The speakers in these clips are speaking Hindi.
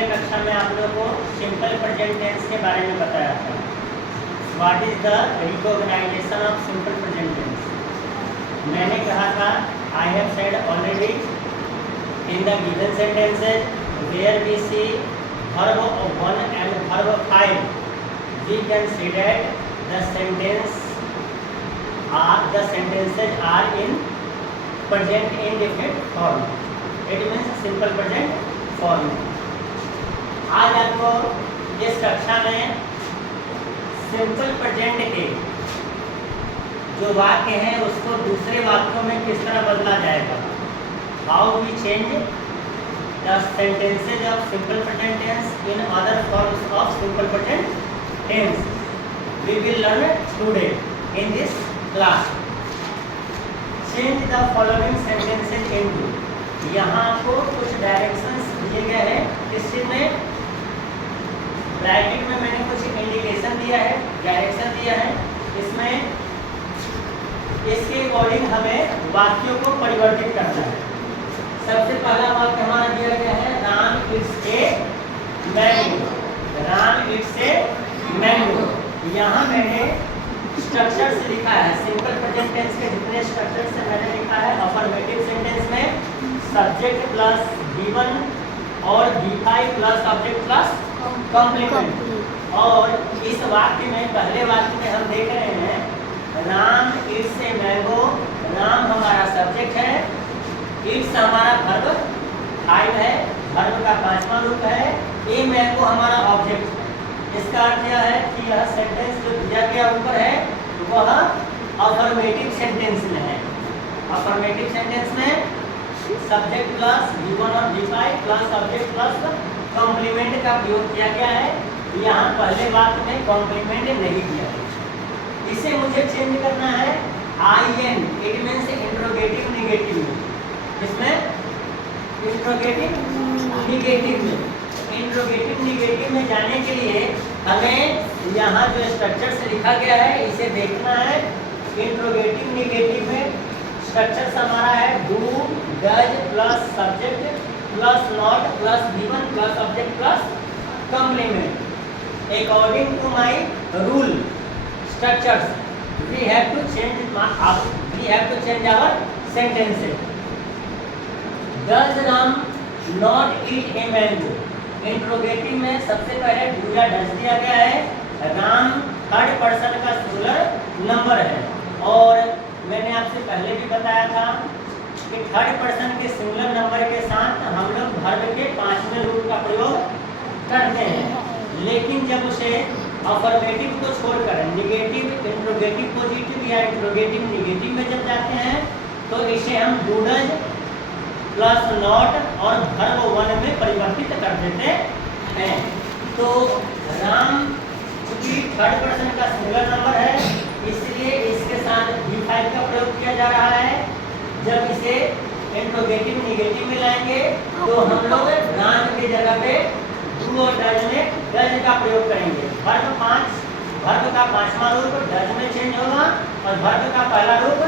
पिछले कक्षा में आप लोगों को सिंपल प्रेजेंट टेंस के बारे में बताया था। What is the recognization of simple present tense. मैंने कहा था I have said already in the given sentences where we see verb 1 and verb 5 we can see that the sentences are in present indefinite form. It means simple present form. आज आपको इस कक्षा में सिंपल प्रेजेंट के जो वाक्य हैं उसको दूसरे वाक्यों में किस तरह बदला जाएगा, how we change the sentences of simple present tense in other forms of simple present tense we will learn today in this class. Change the following sentences into. यहाँ आपको कुछ डायरेक्शंस दिए गए हैं. इस चीज में ब्रैकेट में मैंने कुछ इंडिकेशन दिया है, डायरेक्शन दिया है. इसमें इसके अकॉर्डिंग हमें वाक्यों को परिवर्तित करना है. सबसे पहला वाक्य हमारा दिया गया है Ram it's a mango. Ram it's a mango. यहाँ मैंने स्ट्रक्चर से लिखा है सिंपल प्रेजेंट टेंस के जितने स्ट्रक्चर से मैंने लिखा है. अफर्मेटिव सेंटेंस में सब्जेक्ट प्लस गिवन और V5 plus object plus complement. और इस वाक्य में पहले वाक्य में हम देख रहे हैं Ram it's a mango. Ram हमारा सब्जेक्ट है, इट्स हमारा वर्ब 5 है, वर्ब का 5वां रूप है, ए मैंगो हमारा ऑब्जेक्ट है. इसका अर्थ यह है कि यह सेंटेंस जो दिया गया ऊपर है वह अफर्मेटिव सेंटेंस में है. अफर्मेटिव सेंटेंस में सब्जेक्ट प्लस गिवन और V5 plus object plus complement का प्रयोग किया गया है. यहाँ पहले वाक्य में कॉम्प्लीमेंट नहीं किया गया. इसे मुझे चेंज करना है IN. It means interrogative negative में. इसमें इंट्रोगेटिव निगेटिव में. इंट्रोगेटिव निगेटिव में जाने के लिए हमें यहाँ जो स्ट्रक्चर से लिखा गया है इसे देखना है. इंट्रोगेटिव निगेटिव में स्ट्रक्चर हमारा है do does plus subject plus not plus given plus object plus complement. According to my rule structures we have to change our sentences. Does Ram not eat a mango. Interrogative में सबसे पहले डू या डज दिया गया है. राम थर्ड पर्सन का सिंगुलर नंबर है. और मैंने आपसे पहले भी बताया था कि थर्ड पर्सन के सिंगुलर नंबर के साथ हम लोग वर्ब के 5वें रूप का प्रयोग करते हैं. लेकिन जब उसे अफर्मेटिव को छोड़कर निगेटिव इंट्रोगेटिव पॉजिटिव या इंट्रोगेटिव निगेटिव में जब जाते हैं तो इसे हम डू डज प्लस नॉट और वर्ब 1 में परिवर्तित कर देते हैं. तो राम चूंकि थर्ड पर्सन का सिंगुलर नंबर है इसलिए इसके साथ V5 का प्रयोग किया जा रहा है. जब इसे इंट्रोगेटिव निगेटिव में लाएंगे तो हम लोग राम की जगह पे डू और डज में डज का प्रयोग करेंगे. वर्ब का 5वां रूप डज में चेंज होगा और वर्ब का पहला रूप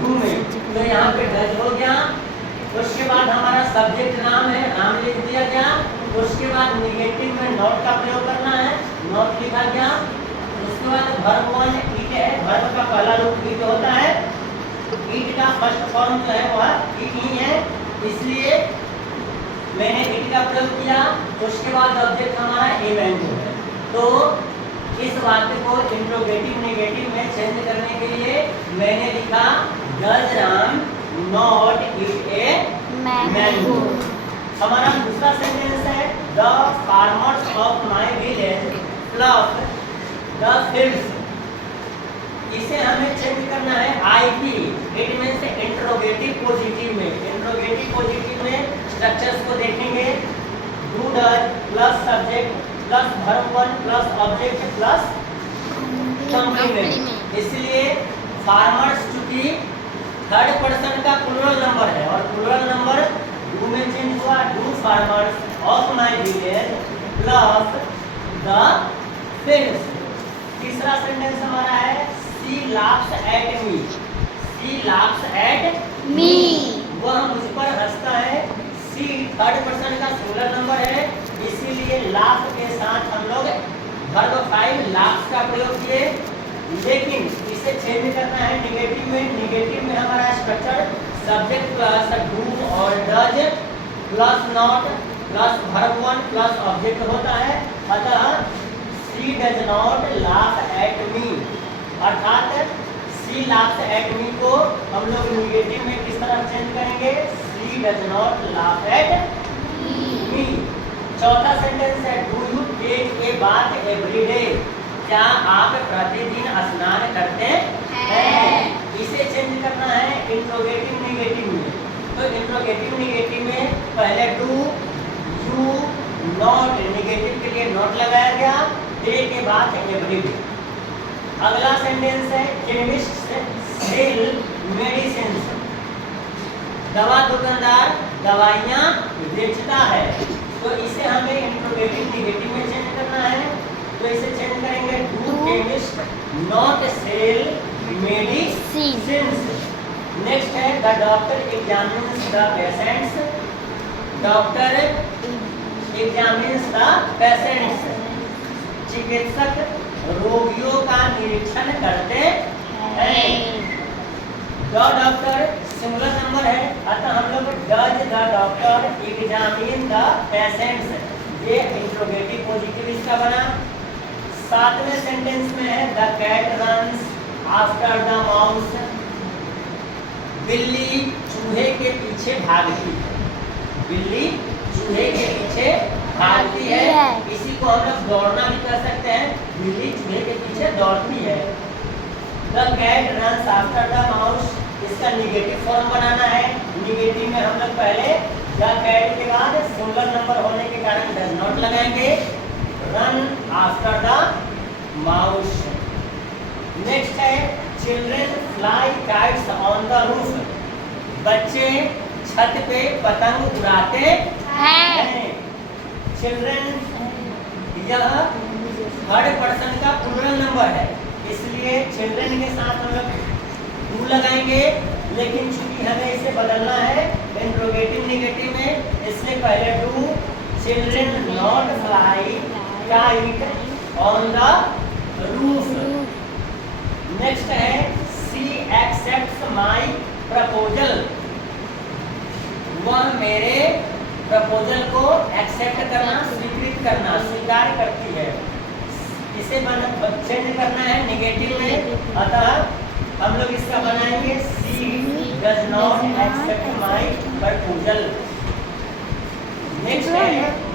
डू में. तो यहाँ पे डज हो गया. उसके बाद हमारा सब्जेक्ट राम है, राम लिख दिया गया. उसके बाद निगेटिव में नॉट का प्रयोग करना है, नॉट लिखा गया. उसके बाद वर्ब 1 ईट है, वर्ब का पहला रूप ईट होता है. ईट का फर्स्ट फॉर्म जो है वह ईट ही है, इसलिए मैंने ईट का प्रयोग किया. उसके बाद ऑब्जेक्ट हमारा ए मैंगो है. तो इस वाक्य को इंट्रोगेटिव नेगेटिव में चेंज करने के लिए मैंने लिखा does Ram not eat a mango. हमारा दूसरा सेंटेंस है the farmers of my village plus the fields. इसे हमें चेंज करना है IP. It means interrogative positive में. इंट्रोगेटिव पॉजिटिव में स्ट्रक्चर्स को देखेंगे do does plus subject plus verb 1 plus object plus complement. इसलिए फार्मर्स चूंकि थर्ड पर्सन का प्लूरल नंबर है और प्लूरल नंबर डू में चेंज हुआ. Do farmers of my village plus the fields. तीसरा सेंटेंस हमारा है she laughs at me. She laughs at me. वह मुझ पर हंसता है. शी थर्ड पर्सन का सिंगुलर नंबर है इसीलिए लास्ट के साथ हम लोग वर्ब 5 लास्ट का प्रयोग किए। लेकिन इसे चेंज करना है निगेटिव में। निगेटिव में हमारा स्ट्रक्चर सब्जेक्ट प्लस डू और does plus not plus verb 1 plus object होता है। अतः she does not laugh at मी, अर्थात शी लाफ्स एट मी को हम लोग निगेटिव में किस तरह चेंज करेंगे? She does not laugh at me. चौथा सेंटेंस है do you take a bath every day, क्या आप प्रतिदिन स्नान करते हैं? इसे चेंज करना है इंट्रोगेटिव निगेटिव में। तो इंट्रोगेटिव निगेटिव में पहले डू यू नॉट, निगेटिव के लिए नॉट लगाया गया, डे के बाद एवरी डे। अगला सेंटेंस है केमिस्ट सेल मेडिसिन, दवा दुकानदार दवाइयाँ बेचता है। तो इसे हमें इंट्रोगेटिव निगेटिव में चेंज करना है। तो इसे चेंज करेंगे do chemist not sell medicine. Next है the doctor examines the patients, doctor examines the patients, चिकित्सक रोगियों का निरीक्षण करते हैं। द डॉक्टर सिंगुलर नंबर है, अतः हम लोग does the doctor examine the patients, ये इंट्रोगेटिव पॉजिटिव इसका बना। सातवें सेंटेंस में है the cat runs after the mouse, बिल्ली चूहे के पीछे भागती है, बिल्ली चूहे के पीछे भागती है। इसी को हम लोग दौड़ना भी कर सकते हैं, बिल्ली चूहे के पीछे दौड़ती है। The cat runs after the mouse, इसका निगेटिव फॉर्म बनाना है। निगेटिव में हम लोग पहले द कैट के बाद सिंगुलर नंबर होने के कारण डज नॉट लगाएंगे, run after the mouse. Next है children fly kites on the roof, बच्चे छत पे पतंग उड़ाते हैं। चिल्ड्रन यह थर्ड पर्सन का प्लूरल नंबर है, इसलिए चिल्ड्रन के साथ हम लोग डू लगाएंगे। लेकिन चूंकि हमें इसे बदलना है इंट्रोगेटिव निगेटिव में, इसलिए पहले do children not fly kite on the roof. Next है शी एक्सेप्ट्स माई प्रपोजल, वह मेरे प्रपोजल को एक्सेप्ट करना, स्वीकृत करना, स्वीकार करती है। इसे चेंज करना है निगेटिव में, अतः हम लोग इसका बनाएंगे she does not accept my proposal. Next है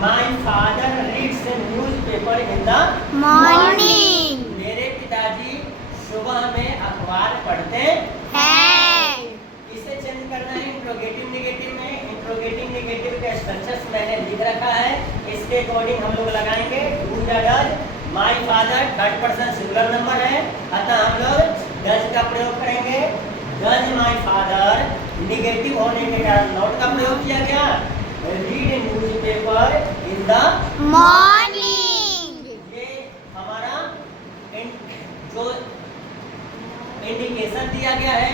my father reads newspaper in the morning, मेरे पिताजी सुबह में अखबार पढ़ते हैं। इसे चेंज करना है इंट्रोगेटिव निगेटिव में। इंट्रोगेटिव निगेटिव का स्ट्रक्चर्स मैंने लिख रखा है, इसके अकॉर्डिंग हम लोग लगाएंगे डू या does. My father third person singular number है, अतः हम लोग डज का प्रयोग करेंगे। डज माई फादर, निगेटिव होने के कारण नॉट का प्रयोग किया गया। Read newspaper in the morning, ये हमारा जो इंडिकेशन दिया गया है,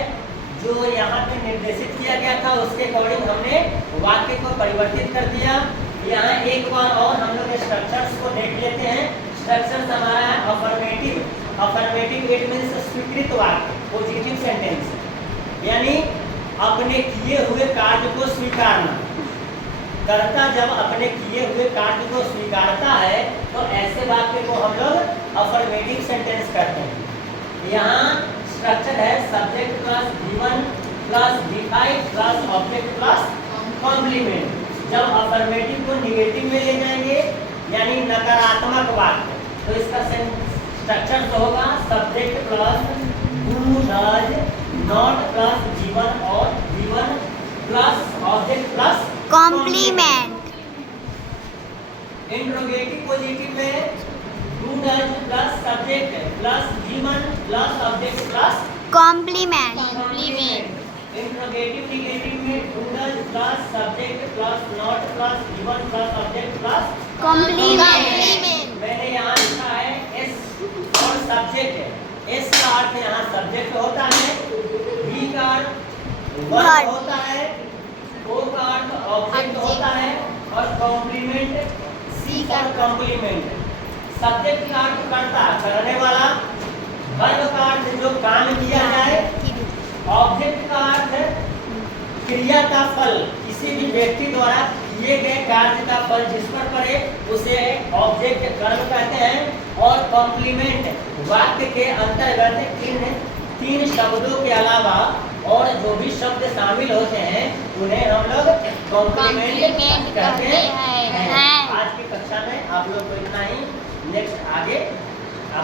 जो यहाँ पे निर्देशित किया गया था, उसके अकॉर्डिंग हमने वाक्य को परिवर्तित कर दिया। यहाँ एक बार और हम लोग स्ट्रक्चर्स को देख लेते हैं। स्ट्रक्चर्स हमारा है अफर्मेटिव। अफर्मेटिव इट मीन्स स्वीकृत वाक्य, पॉजिटिव सेंटेंस, यानी अपने किए हुए कार्य को स्वीकारना। कर्ता जब अपने किए हुए कार्य को स्वीकारता है तो ऐसे वाक्य को हम लोग अफर्मेटिव सेंटेंस कहते हैं। यहाँ स्ट्रक्चर है subject plus V1 plus V5 plus object plus complement. जब अफर्मेटिव को निगेटिव में ले जाएंगे यानी नकारात्मक वाक्य, तो इसका स्ट्रक्चर तो होगा subject plus do does not plus V1 और V1 plus object plus complement. Interrogative positive में do does plus subject plus V1 plus object plus complement. Interrogative negative में do does plus subject plus not plus V1 plus object plus complement. मैंने यहाँ लिखा है एस और सब्जेक्ट है। एस का अर्थ यहाँ सब्जेक्ट होता है, V का अर्थ वर्ब होता है, O का अर्थ ऑब्जेक्ट होता है और कॉम्प्लीमेंट उसी का और कॉम्प्लीमेंट। सब्जेक्ट का अर्थ करता, करने वाला। वर्ब का अर्थ जो काम किया जाए। ऑब्जेक्ट का अर्थ क्रिया का फल, किसी भी व्यक्ति द्वारा किए गए कार्य का फल जिस पर पड़े उसे ऑब्जेक्ट कर्म कहते हैं। और कॉम्प्लीमेंट वाक्य के अंतर्गत इन 3 शब्दों के अलावा और जो भी शब्द शामिल होते हैं उन्हें हम लोग कॉम्प्लीमेंट कहते हैं। आज की कक्षा में आप लोग को इतना ही। नेक्स्ट आगे